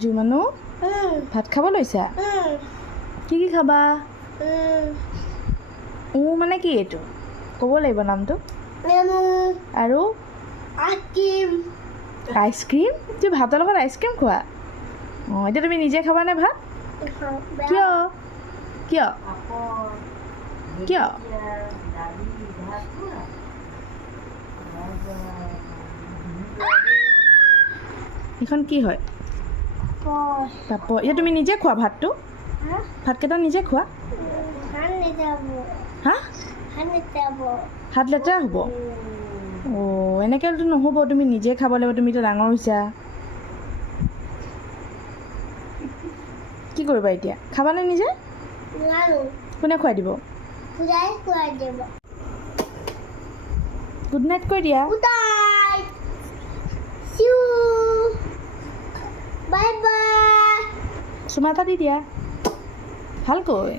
জুমানো ভাত খাব লৈছা কি কি খাবা মানে কি এইটো ক'ব লাগিব নামটো আৰু আইচক্ৰীম তুমি ভাতৰ লগত আইচক্ৰীম খোৱা এতিয়া তুমি নিজে খাবানে ভাত কিয় কিয় কিয় এইখন কি হয় পাপৰ এতিয়া তুমি নিজে খোৱা ভাতটো ভাতকেইটা নিজে খোৱা হা হাত লেতেৰা হ'ব এনেকৈতো নহ'ব তুমি নিজে খাব লাগিব তুমি এতিয়া ডাঙৰ হৈছা কি কৰিবা এতিয়া খাবানে নিজে কোনে খুৱাই দিব গুড নাইট কৈ দিয়া চুমা এটা দি দিয়া ভালকৈ